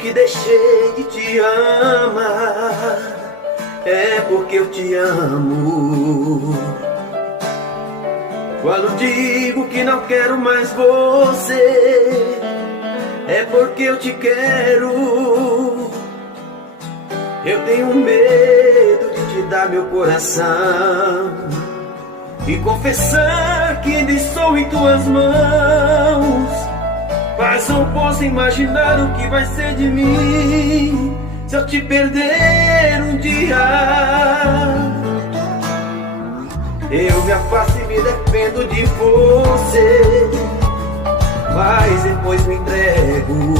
que deixei de te amar, é porque eu te amo. Quando digo que não quero mais você, é porque eu te quero. Eu tenho medo de te dar meu coração e confessar que ainda estou em tuas mãos. Mas não posso imaginar o que vai ser de mim se eu te perder um dia. Eu me afasto e me defendo de você, mas depois me entrego.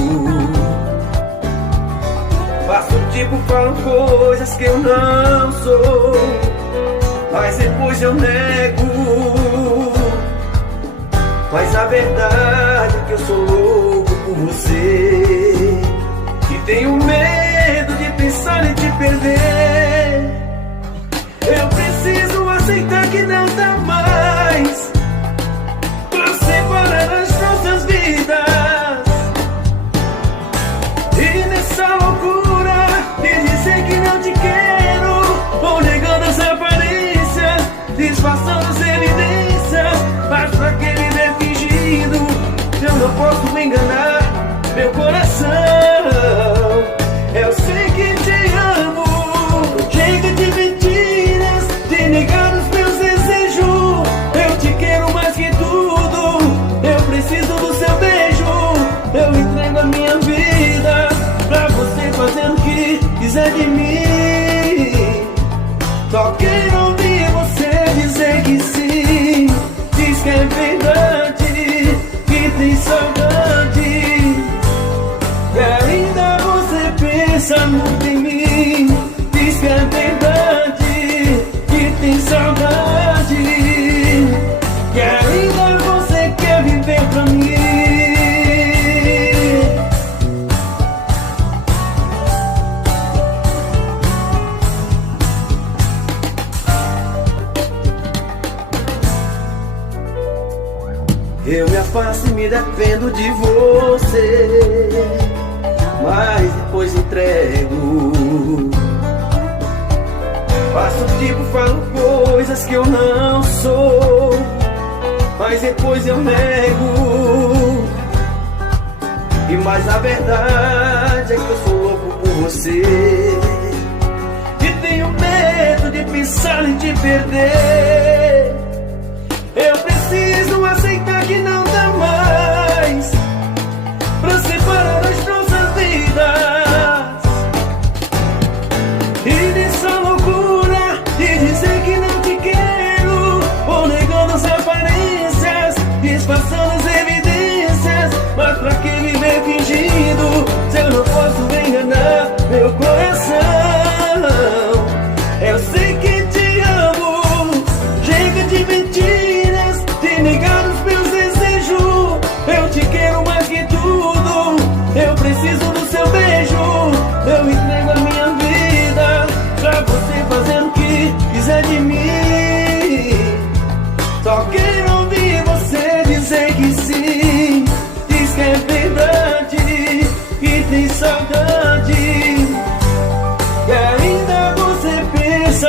Faço tipo, falo coisas que eu não sou, mas depois eu nego. Mas a verdade é que eu sou louco por você e tenho medo de pensar em te perder. Eu preciso aceitar que não dá mais pra separar as nossas vidas. E nessa loucura de dizer que não te quero, vou negando as aparências, disfarçando as evidências. Mas pra que viver fingindo, eu não posso me enganar meu coração. Eu sei que te amo, chega de mentiras, de negar os meus desejos. Eu te quero mais que tudo, eu preciso do seu beijo. Eu entrego a minha vida pra você fazer o que quiser de mim. Só quero ouvir você dizer que sim. Diz que é verdade, que tem saudade, e ainda você pensa muito em mim. Diz que é verdade, que tem saudade, e ainda você quer viver pra mim. Eu me afasto e me defendo de você, mas depois entrego. Faço tipo, falo coisas que eu não sou, mas depois eu nego. E mais a verdade é que eu sou louco por você e tenho medo de pensar em te perder. Eu preciso aceitar que não dá mais pra separar as nossas vidas. E nessa loucura de dizer que não te quero, vou negando as aparências, disfarçando as evidências. Mas pra que viver fingindo se eu não posso enganar meu coração? Eu sei que te amo, chega de mentiras, de negar os meus desejos. Eu te quero mais que tudo, eu preciso do seu beijo. Eu entrego a minha vida pra você fazer o que quiser de mim. Só quero ouvir você dizer que sim. Diz que é verdade, que tem saudade, e ainda você pensa